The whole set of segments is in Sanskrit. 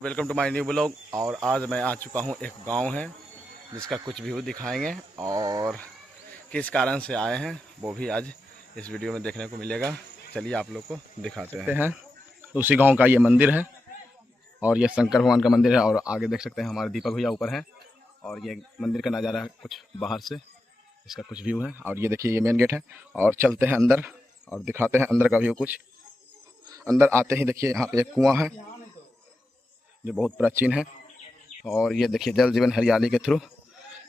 वेलकम टू माय न्यू ब्लॉग। और आज मैं आ चुका हूँ एक गांव है जिसका कुछ व्यू दिखाएंगे और किस कारण से आए हैं वो भी आज इस वीडियो में देखने को मिलेगा। चलिए आप लोग को दिखाते हैं। उसी गांव का ये मंदिर है और ये शंकर भगवान का मंदिर है। और आगे देख सकते हैं हमारे दीपक भैया ऊपर है और ये मंदिर का नज़ारा है कुछ बाहर से, इसका कुछ व्यू है। और ये देखिए ये मेन गेट है और चलते हैं अंदर और दिखाते हैं अंदर का व्यू। कुछ अंदर आते ही देखिए यहाँ पे एक कुआं है जो बहुत प्राचीन है। और ये देखिए जल जीवन हरियाली के थ्रू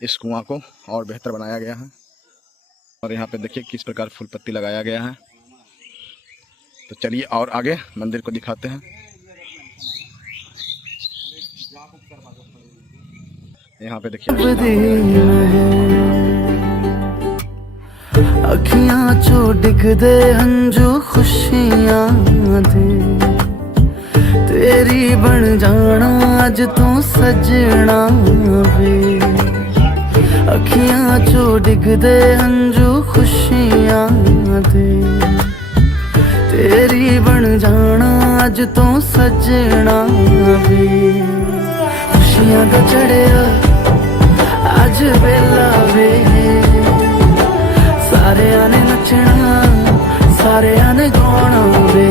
इस कुआं को और बेहतर बनाया गया है। और यहाँ पे देखिए किस प्रकार फूल पत्ती लगाया गया है। तो चलिए और आगे मंदिर को दिखाते हैं। यहाँ पे देखिए अखियां चो डिग दे हंजू खुशियां दे तेरी बन जाना अज तू सजना वे। अखियां चो डिग दे हंजू खुशियां दे तेरी बन जाना अज तू सजना वे। खुशियां दा चढ़िया अज वेला वे, सारिया ने नचना सारिया ने गाना वे।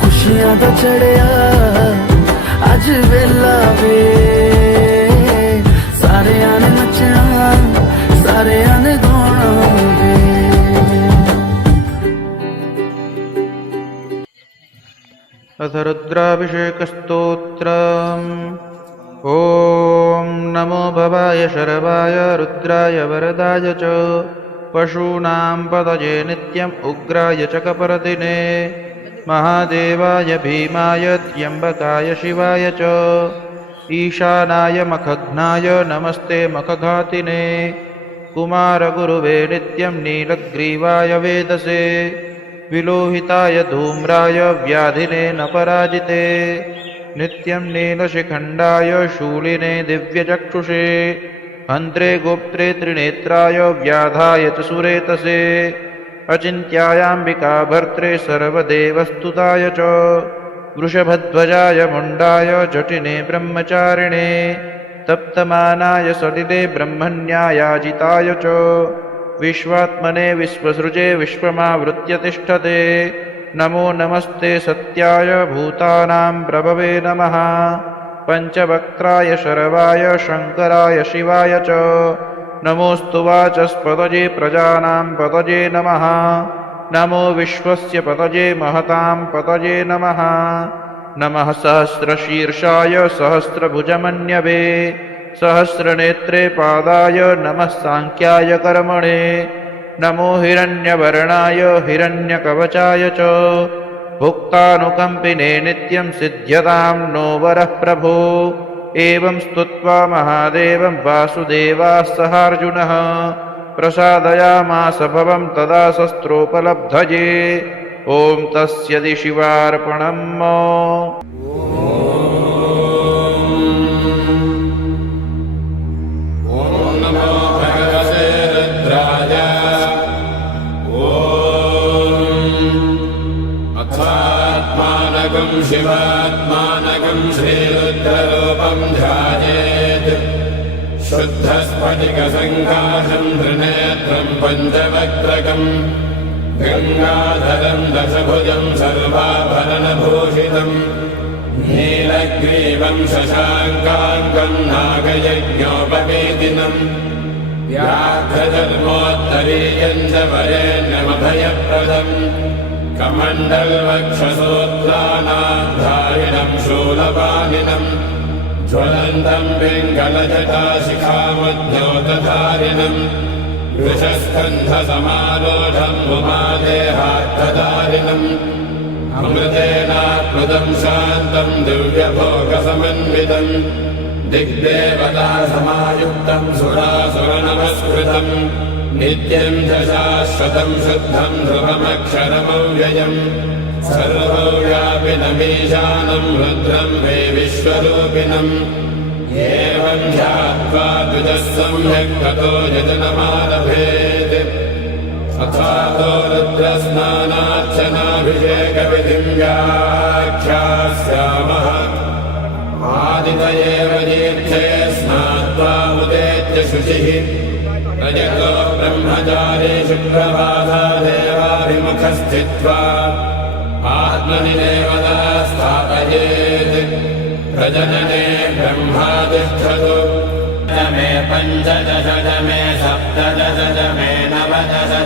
खुशियां दा चढ़िया अज वेला वे, सारिया ने नचना सारिया ने गाना वे। अथ रुद्राभिषेकस्तोत्रम्। ॐ नमो भवाय शरवाय रुद्राय वरदाय च पशूनां पतये नित्यम् उग्राय च कपर्दिने महादेवाय भीमाय त्र्यम्बकाय शिवाय च ईशानाय मखघ्नाय नमस्ते मखघातिने कुमारगुरुवे नित्यं नीलग्रीवाय वेदसे विलोहिताय धूम्राय व्याधिने न पराजिते नित्यं नीलशिखण्डाय शूलिने दिव्यचक्षुषे हन्त्रे गोप्त्रे त्रिनेत्राय व्याधाय च सुरेतसे अचिन्त्यायाम्बिका भर्त्रे सर्वदेवस्तुताय च वृषभध्वजाय मुण्डाय जटिने ब्रह्मचारिणे तप्तमानाय सलिले ब्रह्मण्यायाजिताय च विश्वात्मने विश्वसृजे विश्वमावृत्य तिष्ठते नमो नमस्ते सत्याय भूतानां प्रभवे नमः। पंचवक्त्राय शरवाय शंकराय शिवाय च नमोस्तु वाचस्पतये प्रजानां पतये नमः। नमो विश्वस्य पतये महतां पतये नमः। नमः सहस्रशीर्षाय सहस्रभुजमन्यवे सहस्रनेत्रे पादाय नमः सांख्याय कर्मणे नमो हिरण्यवर्णाय हिरण्यकवचाय च भुक्तानुकम्पिने नित्यं सिद्ध्यतां नो वरः प्रभो। एवं स्तुत्वा महादेवं वासुदेवाः सहार्जुनः प्रसादयामास भवं तदा शस्त्रोपलब्धये। ॐ तस्य शिवार्पणम्। शिवात्मानकं श्रीरुद्ररूपं ध्यायेत् शुद्धस्फटिकसङ्काशं त्रिनेत्रं पञ्चवक्त्रकं गङ्गाधरं दशभुजं सर्वाभरणभूषितं नीलग्रीवं शशाङ्काङ्कं नागयज्ञोपवेदिनं व्याघ्रधर्मोत्तरीयं च वरेण्यमभयप्रदम् कमण्डलवक्षसूत्राणाधारिणं शूलपाणिनं ज्वलन्तं पिङ्गलजटाशिखामध्योतधारिणं वृषस्कन्धसमारूढं उमादेहार्थधारिणम् अमृतेनाप्लुतं शान्तं दिव्यभोगसमन्वितं दिग्देवतासमायुक्तं सुरासुरनमस्कृतम् नित्यं च शाश्वतं शुद्धं ध्रुवमक्षरमव्ययम् सर्वव्यापिनमीशानं रुद्रं वै विश्वरूपिणम् एवं ध्यात्वा द्विजः सम्यक् ततो यजनमारभेत्। अथातो रुद्रस्नानार्चनाभिषेकविधिं व्याख्यास्यामः। एव दीर्घे स्नात्वा उदेत्य शुचिः प्रजतो ब्रह्मचारी शुक्रवासा देवाभिमुखस्थित्वा आत्मनि देवता स्थापयेत् प्रजनने ब्रह्मातिष्ठतु मे पञ्चदशमे सप्तदशमे नवदशमे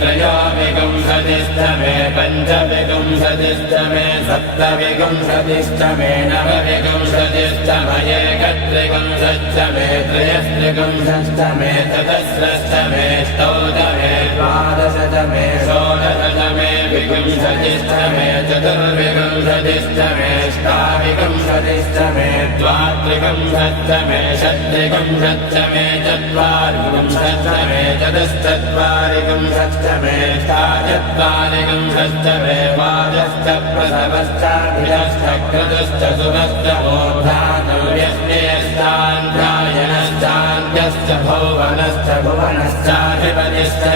त्रयोविंशतिष्ठमे पञ्चविंशतिष्ठमे सप्तविंशतिष्ठमे नवविंशतिष्ठमे एकत्रिंशत्तमे त्रयस्त्रिंशत्तमे चतुस्रष्टमे षोडशमे द्वादशतमे षोडशतमे विंशतिष्ठमे चतुर्विंशतिष्ठमे अष्टाविंशतिष्ठमे द्वात्रिंशत्तमे षट्त्रिंशत्तमे चत्वारिंशत्तमे चतुश्चत्वारिंशत्तमे अष्टाचत्वारिंशत्तमे वाजश्च प्रसवश्चाभिरश्च क्रतुश्च सुमश्च मोक्षानव्यश्चेष्टान्ध्यायनश्चान्त्यश्च भुवनश्च भुवनश्चाधिपतिश्च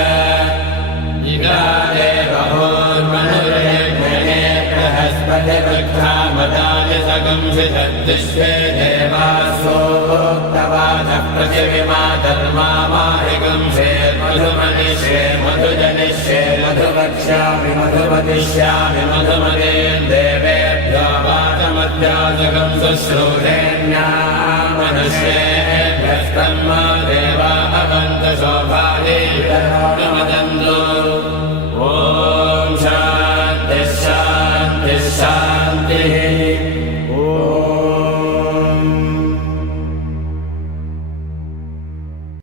इगादेवहोर्मनुर्यज्ञे बृहस्पतिवृद्धामदानि सगंसितद्विश्वे देवासोक्तवादः प्रतिविमातर्मामाहिगंसेर्मधुमनिष्ये मधुजनिष्ये मधुवक्ष्यामि मधुवदिष्यामि मधुमदेन् देवेभ्यो वाचमध्यासगं शुश्रूषेण्यां मनुष्ये